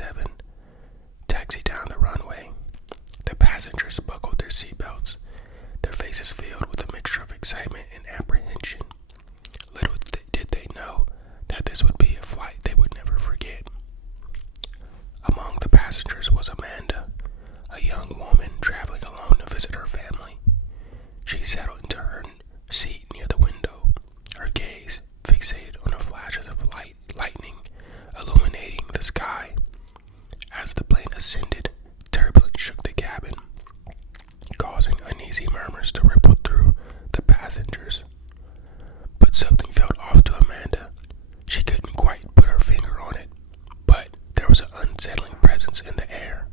737 taxied down the runway. The passengers buckled their seatbelts, their faces filled with a mixture of excitement and apprehension. Little did they know that this would be a flight they would never forget. Among the passengers was Amanda, a young woman traveling alone to visit her family. She settled into her seat near the window, her gaze fixated on the flashes of lightning illuminating the sky. As the plane ascended, turbulence shook the cabin, causing uneasy murmurs to ripple through the passengers. But something felt off to Amanda. She couldn't quite put her finger on it, but there was an unsettling presence in the air.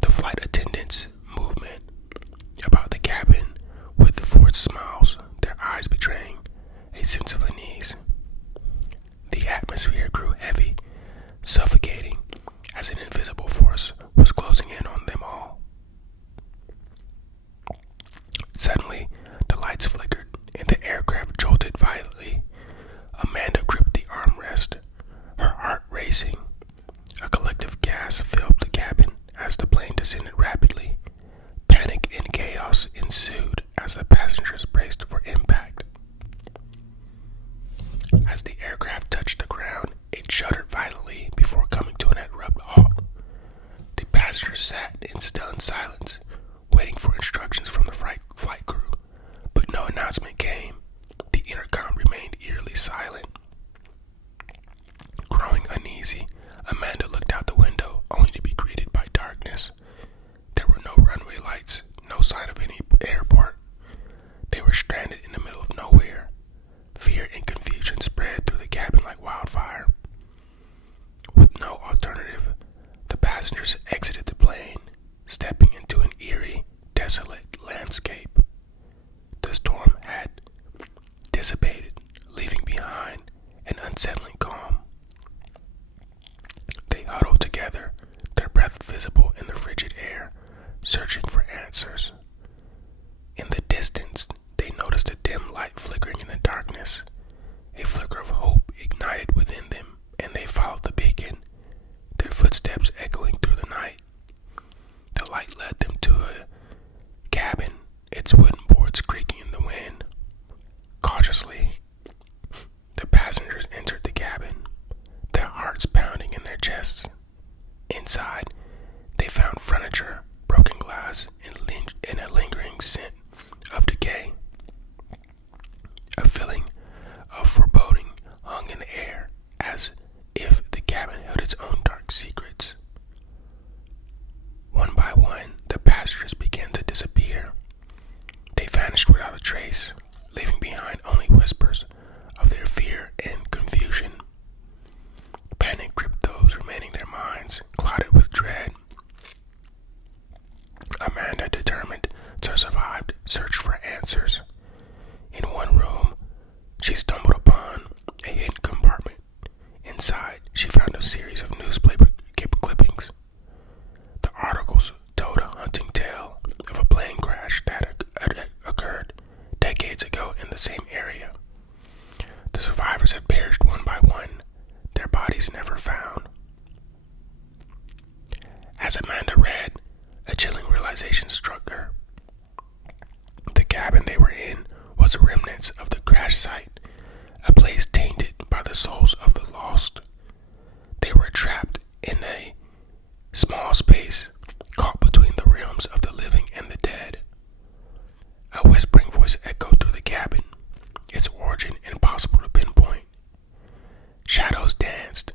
The flight attendants' movement about the cabin with forced smiles, their eyes betraying a sense of unease. The atmosphere grew heavy, suffocating, as an invisible force was closing in on them all. Suddenly, the lights flickered and the aircraft jolted violently. Amanda gripped the armrest, her heart racing. A collective gasp filled the cabin as the plane descended rapidly. Panic and chaos ensued as the passengers braced for impact. As the aircraft touched the ground, it shuddered violently before coming to an abrupt halt. The passengers sat in stunned silence, waiting for instructions from the flight crew, but no announcement came. The intercom remained eerily silent. Growing uneasy, Amanda looked out the window, only to be greeted by darkness. There were no runway lights, no sign of any airport. They were stranded in the middle of nowhere. Fear and confusion spread through the cabin like wildfire. With no alternative, the passengers exited the plane, stepping into an eerie, desolate landscape. The storm had dissipated, leaving behind an unsettling calm. They huddled together, their breath visible in the frigid air, searching for answers. In the distance, they noticed a dim light flickering in the darkness. A flicker of hope ignited within them, and they followed the beacon, their footsteps echoing through the night. The light led them to a cabin, its wooden boards creaking in the wind. Cautiously, the passengers entered the cabin, their hearts pounding in their chests. Inside, they found furniture, broken glass, and a lingering scent of decay. A feeling of foreboding hung in the air, as if the cabin held its own dark secrets. One by one, the passengers began to disappear. They vanished without a trace, leaving behind only whispers of their fear and confusion. Panic gripped those remaining, their minds clouded with dread. Amanda, determined to survive, searched for answers. In one room, she stumbled upon a hidden compartment. Inside, she found a series of newspaper clippings. The articles told a haunting tale of a plane crash that had occurred decades ago in the same area. The survivors had perished one by one, their bodies never found. As Amanda read, a chilling realization struck her. The cabin they were in was the remnants of the crash site, a place tainted by the souls of the lost. They were trapped in a small space, caught between the realms of the living and the dead. A whispering voice echoed through the cabin, its origin impossible to pinpoint. Shadows danced,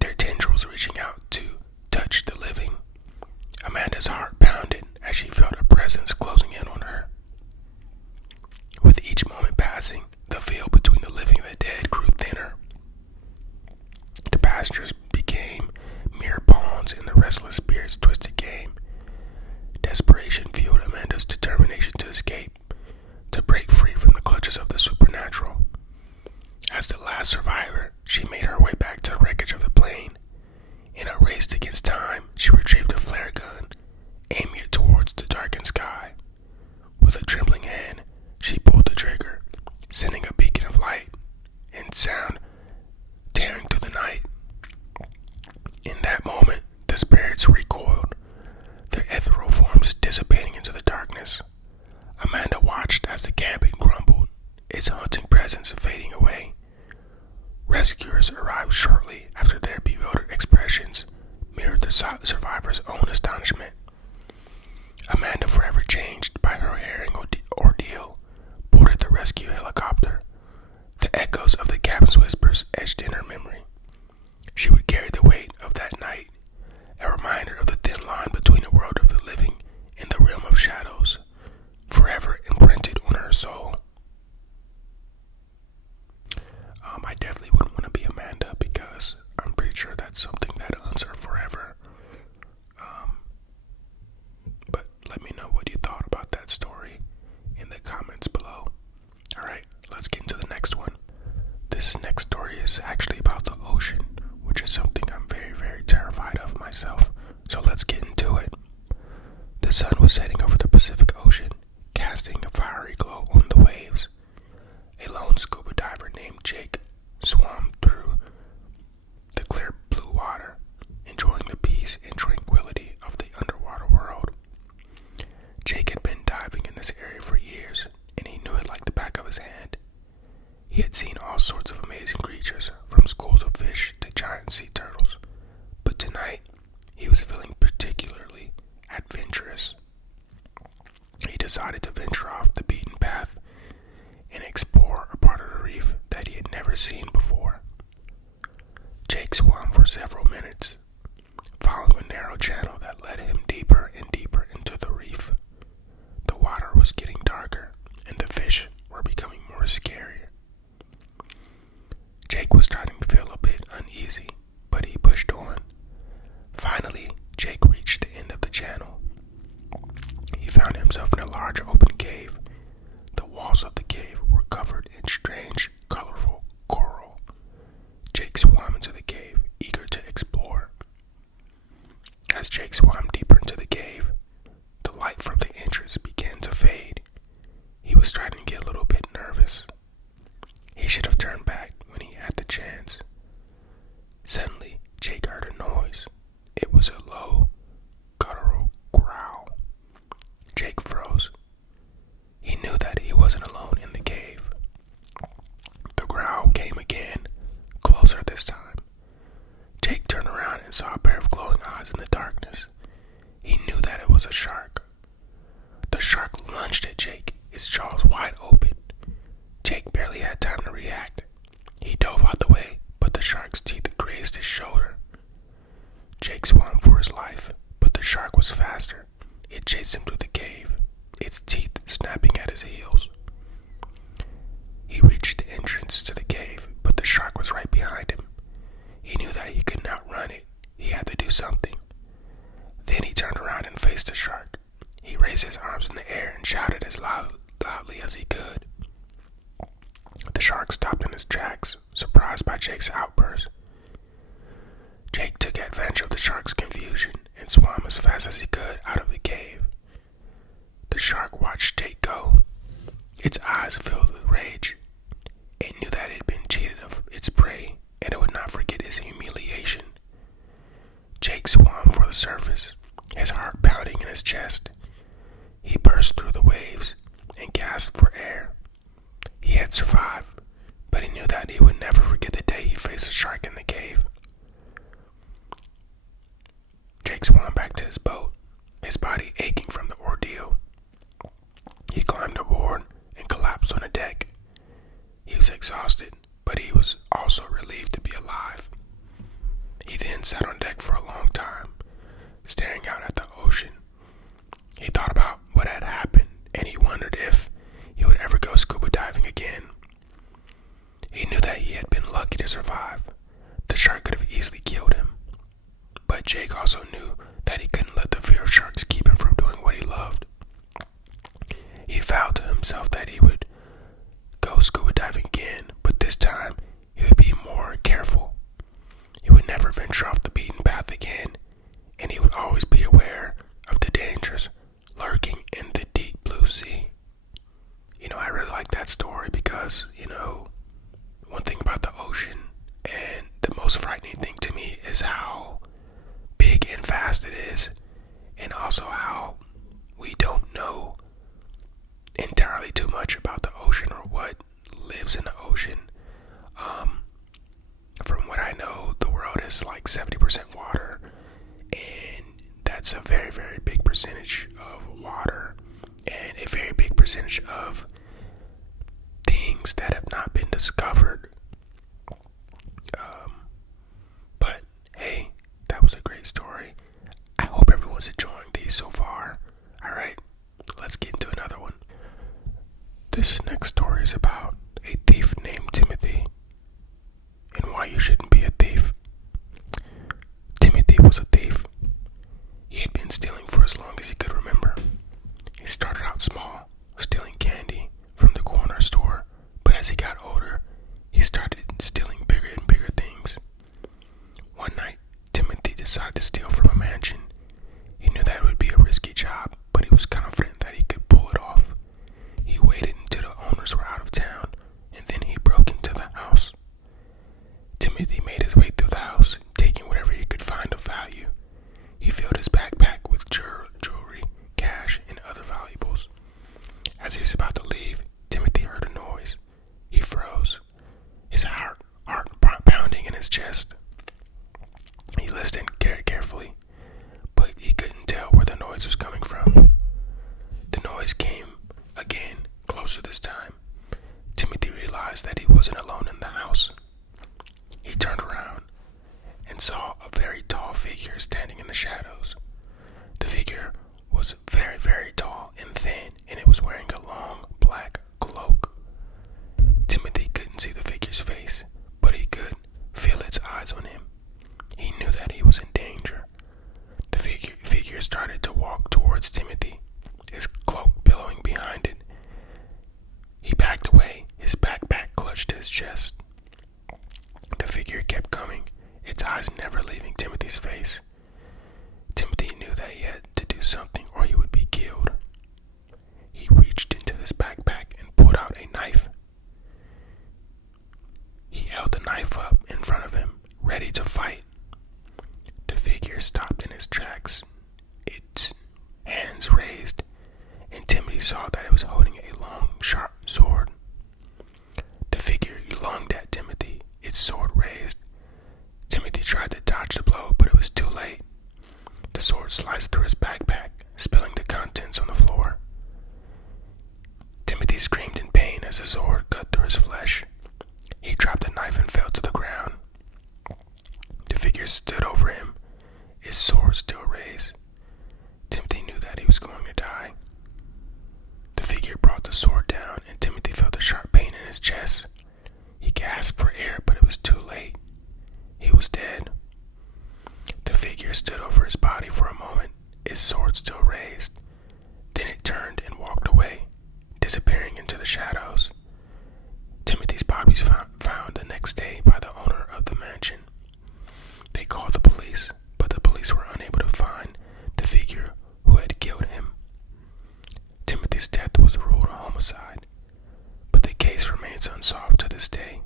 their tendrils reaching out to touch the living. Amanda's heart pounded as she felt a presence closing in on her. With Rescuers arrived shortly after their bewildered expressions mirrored the survivors' own astonishment. Amanda, forever changed by her harrowing ordeal, boarded the rescue helicopter. The echoes of the cabin's whispers etched in her memory. She would carry the weight of that night, a reminder of the thin line between the world of the living and the realm of shadows, forever imprinted on her soul. I definitely wouldn't want to be Amanda because I'm pretty sure that's something that haunts her forever. But let me know what you thought about that story in the comments below. Alright, let's get into the next one. This next story is actually about the ocean, which is something I'm very, very terrified of myself. So let's get into it. The sun was setting over the Pacific Ocean, casting a fiery glow on the waves. A lone scuba diver named Jake swam through the clear blue water, enjoying the peace and tranquility of the underwater world. Jake had been diving in this area for years, and he knew it like the back of his hand. He had seen all sorts of amazing creatures, from schools of fish to giant sea turtles, but tonight he was feeling particularly adventurous. He decided to venture off the beaten path and explore a part of the reef that he had never seen before. Jake swam for several minutes, following a narrow channel that led him deeper and deeper into the reef. The water was getting darker, and the fish were becoming more scary. Jake was starting to feel a bit uneasy, but he pushed on. Finally, Jake reached the end of the channel. He found himself in a large open cave. The walls of the cave were covered in strange, colorful coral. Jake swam into the cave, eager to explore. As Jake swam deeper into the cave, the light from the entrance began to fade. He was starting to get a little bit nervous. He should have turned back when he had the chance. Suddenly, Jake heard a noise. It was a low, guttural growl. Jake froze. He knew that he wasn't alone in the cave. The growl came again, closer this time. Jake turned around and saw a pair of glowing eyes in the darkness. He knew that it was a shark. The shark lunged at Jake, its jaws wide open. Jake barely had time to react. He dove out the way, but the shark's teeth grazed his shoulder. Jake swam for his life, but the shark was faster. It chased him through the cave, its teeth snapping at his heels. He reached the entrance to the cave, but the shark was right behind him. He knew that he could not run it. He had to do something. Then he turned around and faced the shark. He raised his arms in the air and shouted as loudly as he could. The shark stopped in his tracks, surprised by Jake's outburst. Jake took advantage of the shark's confusion and swam as fast as he could out of the cave. The shark watched Jake go. Its eyes filled with rage. It knew that it had been cheated of its prey, and it would not forget its humiliation. Jake swam for the surface, his heart pounding in his chest. He burst through the waves and gasped for air. He had survived, but he knew that he would never forget the day he faced a shark in the cave. Jake swam back to his boat, his body aching from the ordeal. He climbed aboard and collapsed on the deck. He was exhausted, but he was also relieved to be alive. He then sat on deck for a long time, staring out at the ocean. He thought about what had happened, and he wondered if he would ever go scuba diving again. He knew that he had been lucky to survive. The shark could have easily killed him. But Jake also knew that he couldn't let the fear of sharks keep him from doing what he loved. He vowed to himself that he would go scuba diving again, but this time he would be more careful. He would never venture off the beaten path again, and he would always be aware of the dangers lurking in the deep blue sea. I really like that story because, one thing about the ocean and the most frightening thing to me is how big and vast it is, and also how we don't know entirely too much about the ocean or what lives in the ocean. 70% water, and that's a very, very big percentage of water and a very big percentage of things that have not been discovered. But hey, that was a great story. I hope everyone's enjoying these so far. Alright, let's get into another one. This next story is about a thief named Timothy and why you shouldn't be a thief. Timothy was a thief. He had been stealing for as long as he could remember. He started out small, stealing candy from the corner store, but as he got older, he started stealing bigger and bigger things. One night, Timothy decided to steal from a mansion. He knew that it would be a risky job, but he was confident that he could pull it off. He waited until the owners were out of town, and then he broke into the house. Timothy made his way through the house, taking whatever he could find of value. He filled his backpack with jewelry, cash, and other valuables. As he was about to leave, Timothy heard a noise. He froze, his heart pounding in his chest. He listened carefully, but he couldn't tell where the noise was coming from. The noise came again, closer this time. Timothy realized that he wasn't alone in the house. He turned around and saw a very tall figure standing in the shadows. The figure was very, very tall and thin, and it was wearing a long black cloak. Timothy couldn't see the figure's face, but he could feel its eyes on him. He knew that he was in danger. The figure started to walk towards Timothy, his cloak billowing behind it. He backed away, his backpack clutched to his chest. The figure kept coming, its eyes never leaving Timothy's face. Timothy knew that he had to do something or he would be killed. He reached into his backpack and pulled out a knife. He held the knife up in front of him, ready to fight. The figure stopped in his tracks, its hands raised, and Timothy saw that it was holding a long, sharp sword. The figure lunged at Timothy, its sword raised. Timothy tried to dodge the blow, but it was too late. The sword sliced through his backpack, spilling the contents on the floor. Timothy screamed in pain as the sword cut through his flesh. He dropped the knife and fell to the ground. The figure stood over him, its sword still raised. Timothy knew that he was going to die. The figure brought the sword down, and Timothy felt a sharp pain in his chest. He gasped for air, but it was too late. He was dead. The figure stood over his body for a moment, its sword still raised. Then it turned and walked away, disappearing into the shadows. Timothy's body was found the next day by the owner of the mansion. They called the police, but the police were unable to find the figure who had killed him. Timothy's death was ruled a homicide, but the case remains unsolved to this day.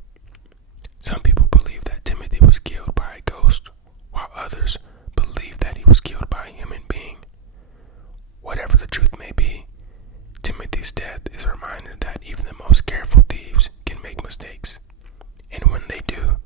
Some people believe that Timothy was killed by a ghost, while others believe that he was killed by a human being. Whatever the truth may be, Timothy's death is a reminder that even the most careful thieves can make mistakes, and when they do,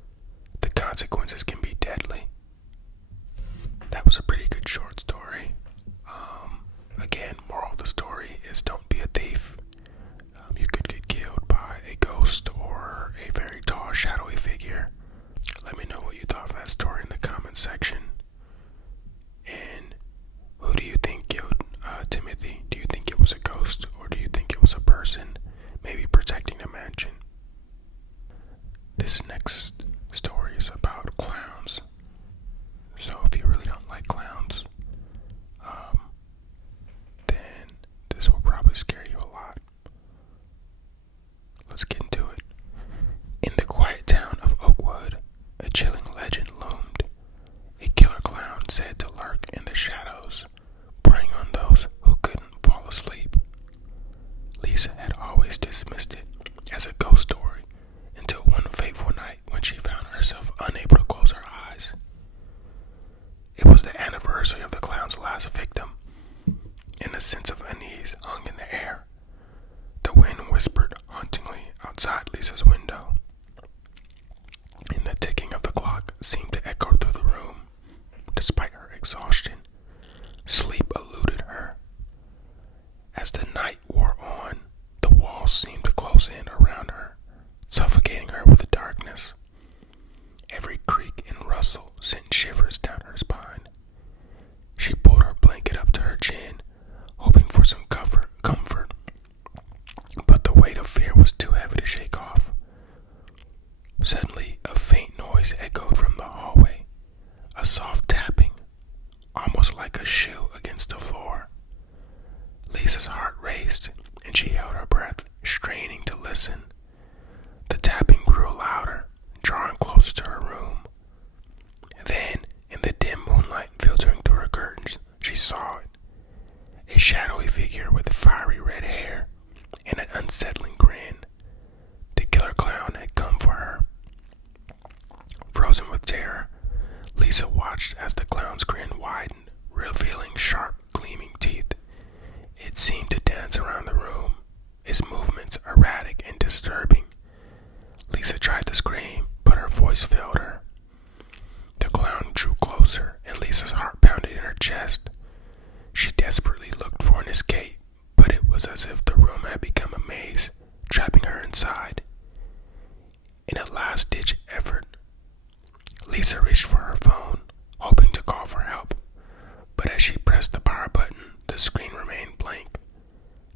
terror, Lisa watched as the clown's grin widened, revealing sharp, gleaming teeth. It seemed to dance around the room, its movements erratic and disturbing. Lisa tried to scream, but her voice failed her. The clown drew closer, and Lisa's heart pounded in her chest. She desperately looked for an escape, but it was as if the room had become a maze, trapping her inside. In a last-ditch effort, Lisa reached for her phone, hoping to call for help, but as she pressed the power button, the screen remained blank,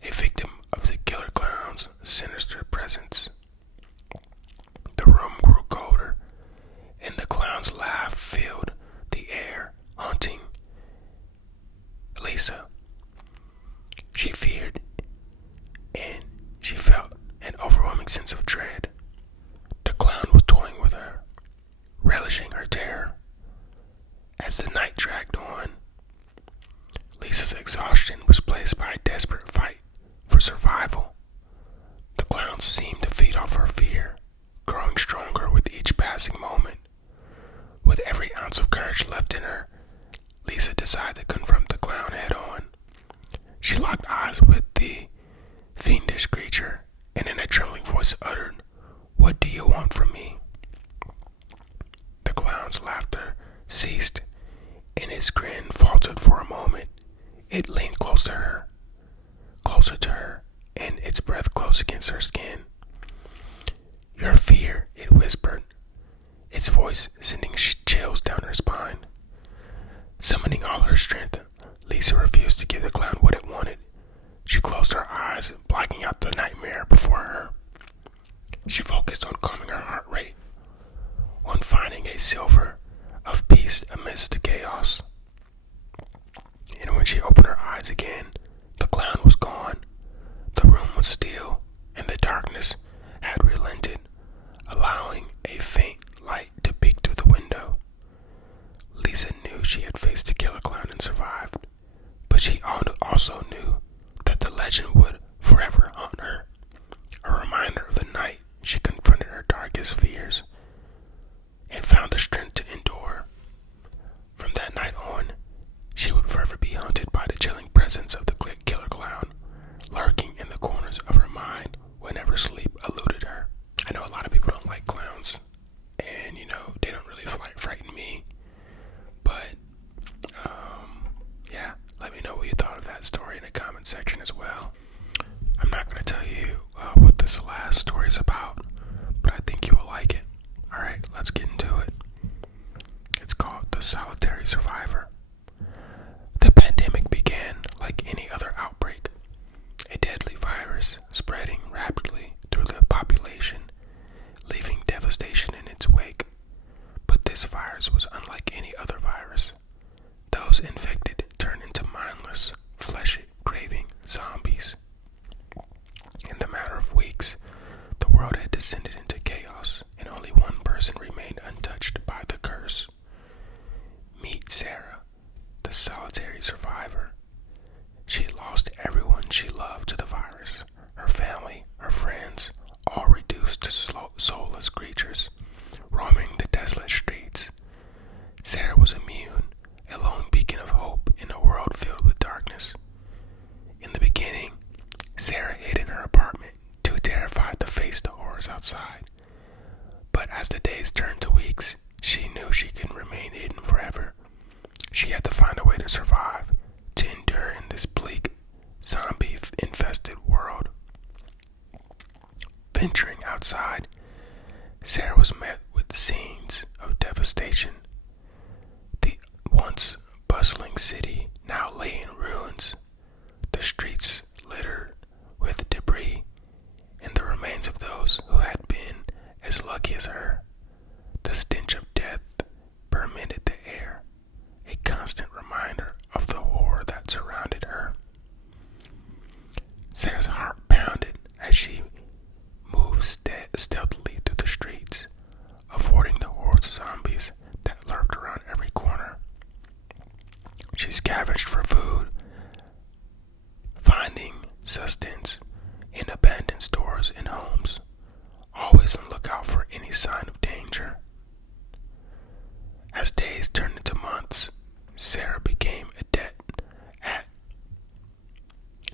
a victim of the killer clown's sinister presence. The room grew colder, and the clown's laugh filled the air, haunting Lisa. She feared, and she felt an overwhelming sense of dread. The clown was toying with her, relishing her terror. As the night dragged on, Lisa's exhaustion was replaced by a desperate fight for survival. The clown seemed to feed off her fear, growing stronger with each passing moment. With every ounce of courage left in her, Lisa decided to confront the clown head on. She locked eyes with the fiendish creature and in a trembling voice uttered, "What do you want from me?" The clown's laughter ceased, and his grin faltered for a moment. It leaned closer to her, and its breath close against her skin. "Your fear," it whispered, its voice sending chills down her spine. Summoning all her strength, Lisa refused to give the clown what it wanted. She closed her eyes, blocking out the nightmare before her. She focused on calming her heart rate, on finding a silver of peace amidst the chaos. And when she opened her eyes again, the clown was gone. The room was still, and the darkness had relented, allowing a faint light to peek through the window. Lisa knew she had faced the killer clown and survived, but she also knew that the legend would forever haunt her, a reminder of the night she confronted her darkest fears and found the strength to endure. From that night on, she would forever be haunted by the chilling presence of the killer clown, lurking in the corners of her mind whenever sleep eluded her. I know a lot of people don't like clowns, and they don't really frighten me, but yeah, let me know what you thought of that story in the comment section as well. I'm not going to tell you what this last story is about, but I think you will like it. Alright, let's get into it. It's called The Solitary Survivor. The pandemic began like any other outbreak, a deadly virus spreading rapidly through the population, leaving devastation in its wake. But this virus was unlike any other virus. Those infected turned into mindless, flesh-craving zombies. In the matter of weeks, the world had descended into chaos, and only one person remained untouched by the curse. Meet Sarah, the solitary survivor. She had lost everyone she loved to the virus, her family, her friends, all reduced to soulless creatures, roaming the desolate streets. Sarah was immune, a lone beacon of hope in a world filled with darkness. In the beginning, Sarah hid in her apartment, too terrified to face the horrors outside. But as the days turned to weeks, she knew she couldn't remain hidden forever. She had to find a way to survive, to endure in this bleak, zombie-infested world. Venturing outside, Sarah was met with scenes of devastation. The once bustling city now lay in ruins, the streets littered with debris and the remains of those who had been as lucky as her. The stench of death permeated the air, a constant reminder of the horror that surrounded her. Sarah's heart pounded as she moved stealthily through the streets, avoiding the hordes of zombies that lurked around every corner. She scattered Sarah became adept at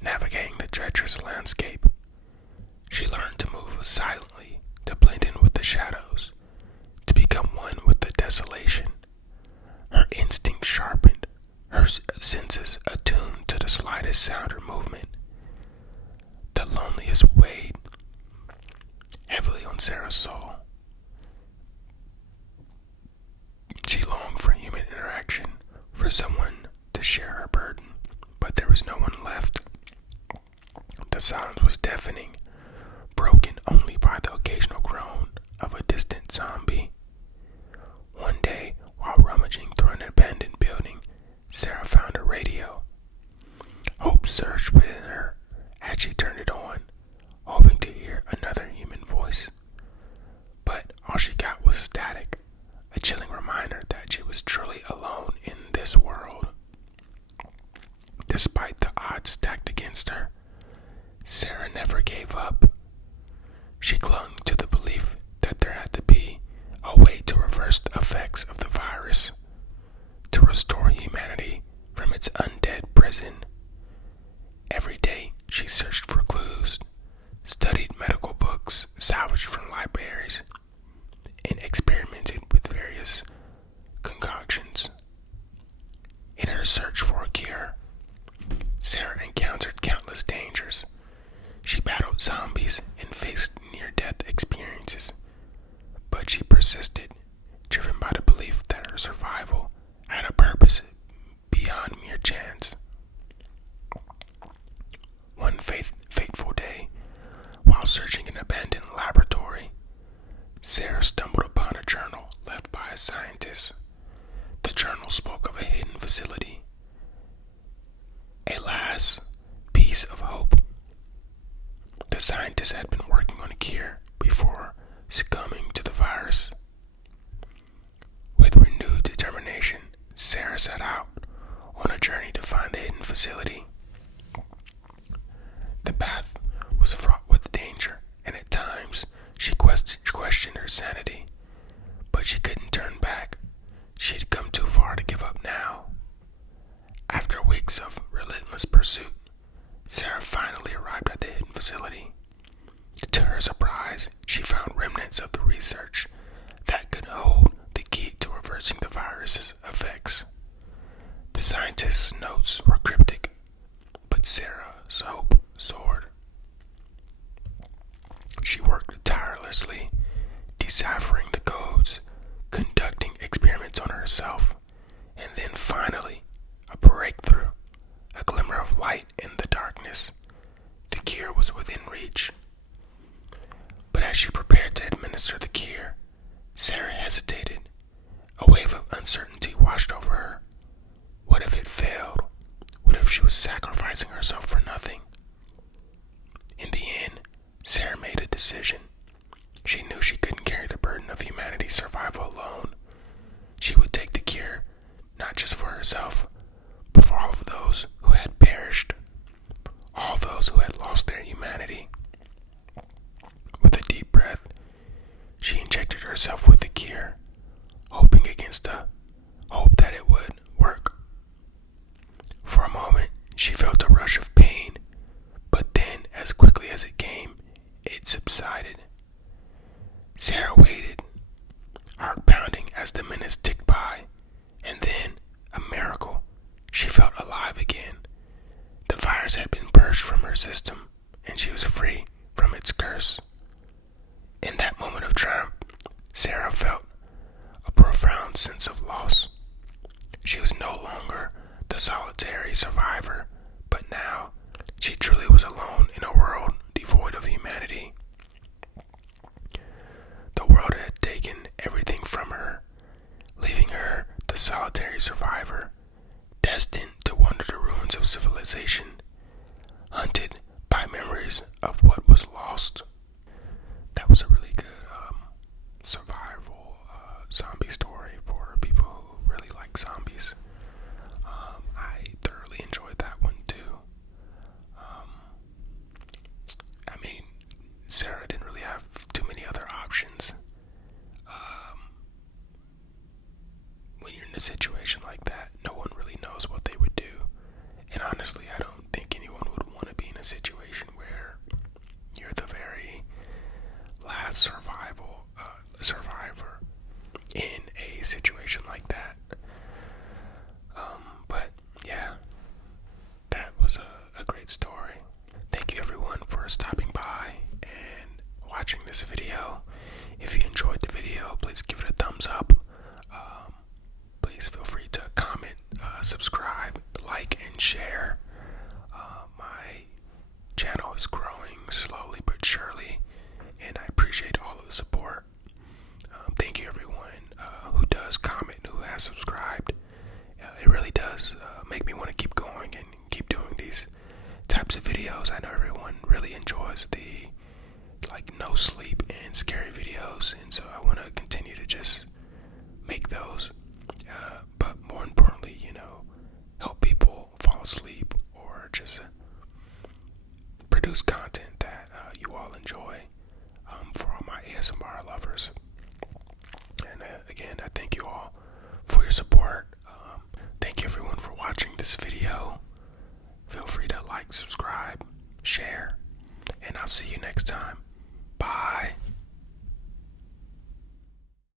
navigating the treacherous landscape. She learned to move silently, to blend in with the shadows, to become one with the desolation. Her instincts sharpened, her senses attuned to the slightest sound or movement. The loneliness weighed heavily on Sarah's soul. She longed for human interaction, for someone to share her burden, but there was no one left. The silence was deafening, broken only by the occasional groan of a distant zombie. One day, while rummaging through an abandoned building, Sarah found a radio. Hope surged within her as she turned it on, hoping to hear another human voice. But all she got was static, a chilling reminder that she was truly alone in this world. Despite the odds stacked against her, Sarah never gave up. She clung to the belief that there had to be a way to reverse the effects of the virus, to restore humanity from its undead prison. Every day she searched for clues, studied medical books salvaged from libraries, and experimented with various concoctions. In her search for a cure, Sarah encountered countless dangers. She battled zombies and faced near-death experiences, but she persisted, driven by the belief that her survival had a purpose beyond mere chance. One fateful day, while searching an abandoned laboratory, Sarah stumbled upon a journal left by a scientist. The journal spoke of a hidden facility, a last piece of hope. The scientist had been working on a cure before succumbing to the virus. With renewed determination, Sarah set out on a journey to find the hidden facility. The path was fraught with danger, and at times she questioned her sanity, but she couldn't turn back. She had come too far to give up now. After weeks of relentless pursuit, Sarah finally arrived at the hidden facility. To her surprise, she found remnants of the research that could hold the key to reversing the virus's effects. The scientist's notes were cryptic, but Sarah's hope soared. She worked tirelessly, deciphering the codes, conducting experiments on herself, and then finally, a breakthrough, a glimmer of light in the darkness. The cure was within reach. But as she prepared to administer the cure, Sarah hesitated. A wave of uncertainty washed over her. What if it failed? What if she was sacrificing herself for nothing? In the end, Sarah made a decision. She knew she couldn't carry the burden of humanity's survival alone. She would take the cure, not just for herself, but for all of those who had perished, all those who had lost their humanity. With a deep breath, she injected herself with the cure, hoping against the hope that it would work. For a moment, she felt a rush of pain, but then, as quickly as it came, it subsided. Sarah waited, heart pounding as the minutes ticked by, and then, a miracle, she felt alive again. The virus had been purged from her system, and she was free from its curse. In that moment of triumph, Sarah felt a profound sense of loss. She was no longer the solitary survivor, but now she truly was alone in a world devoid of humanity. The world had taken everything from her, leaving her the solitary survivor, destined to wander the ruins of civilization, hunted by memories of what was lost. That was a really good survival zombie story for people who really like zombies. I thoroughly enjoyed that one too. Sarah didn't really have too many other options. When you're in a situation like that, no one really share. My channel is growing slowly but surely, and I appreciate all of the support. Thank you everyone who does comment, who has subscribed. It really does make me want to keep going and keep doing these types of videos. I know everyone really enjoys the no sleep and scary videos, and so I want to continue to just make those. But more importantly, help people fall asleep or just produce content that you all enjoy for all my ASMR lovers. And again, I thank you all for your support. Thank you everyone for watching this video. Feel free to like, subscribe, share, and I'll see you next time. Bye.